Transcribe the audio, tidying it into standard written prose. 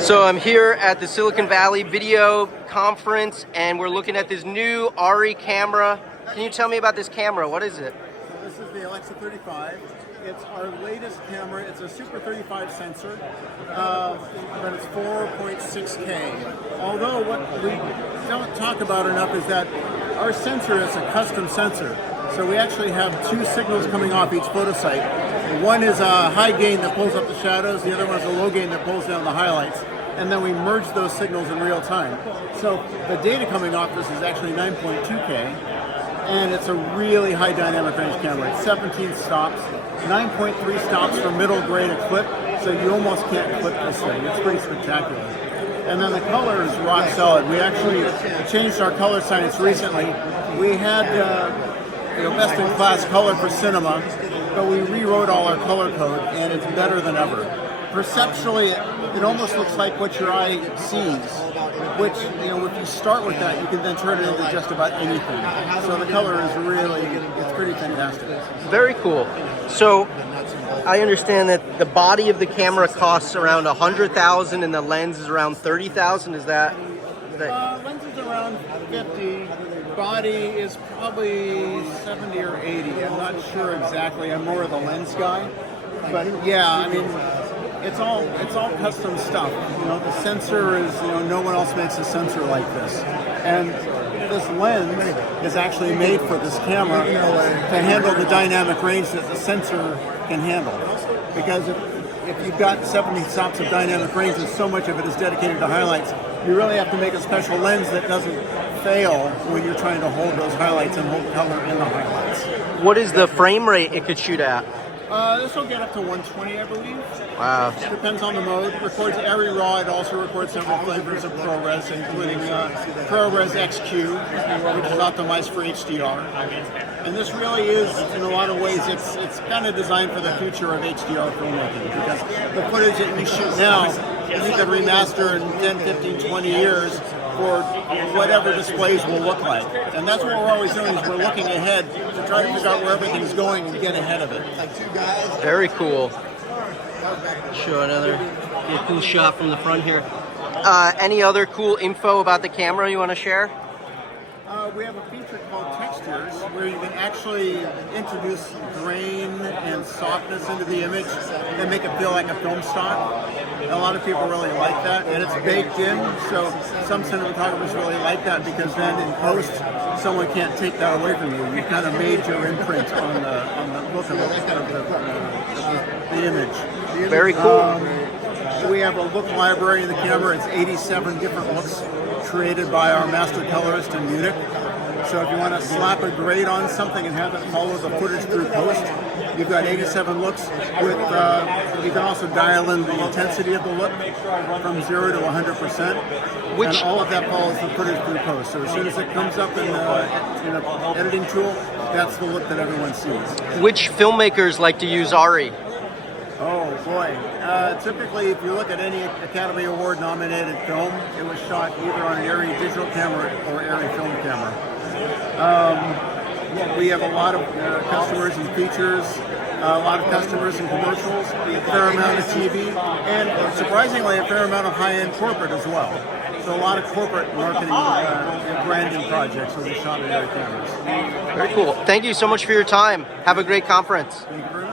So I'm here at the Silicon Valley Video Conference, and we're looking at this new Arri camera. Can you tell me about this camera? What is it? So this is the Alexa 35. It's our latest camera. It's a Super 35 sensor, but it's 4.6K. Although what we don't talk about enough is that our sensor is a custom sensor. So we actually have two signals coming off each photo site. One is a high gain that pulls up the shadows, the other one is a low gain that pulls down the highlights. And then we merge those signals in real time. So the data coming off this is actually 9.2K, and it's a really high dynamic range camera. It's 17 stops, 9.3 stops for middle grade of clip, so you almost can't clip this thing. It's pretty spectacular. And then the color is rock solid. We actually changed our color science recently. We had best in class color for cinema, but we rewrote all our color code, and it's better than ever. Perceptually, it almost looks like what your eye sees, which, if you start with that, you can then turn it into just about anything. So the color is really, it's pretty fantastic. Very cool. So I understand that the body of the camera costs around $100,000 and the lens is around $30,000. Is that? Lens is around 50. Body is probably 70 or 80. I'm not sure exactly. I'm more of the lens guy. But yeah, I mean, it's all custom stuff. The sensor is, no one else makes a sensor like this. And this lens is actually made for this camera to handle the dynamic range that the sensor can handle. Because if you've got 70 stops of dynamic range and so much of it is dedicated to highlights, you really have to make a special lens that doesn't fail when you're trying to hold those highlights and hold color in the highlights. What is the frame rate it could shoot at? This will get up to 120, I believe. Wow. It depends on the mode. It records Arri RAW. It also records several flavors of ProRes, including ProRes XQ, which is optimized for HDR. And this really is, in a lot of ways, it's kind of designed for the future of HDR filmmaking, because the footage that you shoot now, you can remaster in 10, 15, 20 years for whatever displays will look like. And that's what we're always doing, is we're looking ahead to try to figure out where everything's going and get ahead of it. Very cool. Show another cool shot from the front here. Any other cool info about the camera you want to share? We have a feature called Textures, where you can actually introduce grain and softness into the image and make it feel like a film stock. A lot of people really like that, and it's baked in, so some cinematographers really like that, because then in post, someone can't take that away from you. You kind of made your imprint on the look of the image. Very cool. We have a look library in the camera. It's 87 different looks created by our master colorist in Munich. So if you want to slap a grade on something and have it follow the footage through post, you've got 87 looks. With you can also dial in the intensity of the look from 0 to 100%. And all of that follows the footage through post. So as soon as it comes up in an editing tool, that's the look that everyone sees. Which filmmakers like to use Arri? Oh boy. Typically, if you look at any Academy Award nominated film, it was shot either on an Arri digital camera or Arri film camera. We have a lot of customers in features, a lot of customers in commercials, a fair amount of TV, and surprisingly a fair amount of high-end corporate as well. So a lot of corporate marketing and branding projects will be shot in Arri cameras. Very cool. Thank you so much for your time. Have a great conference. Thank you very much.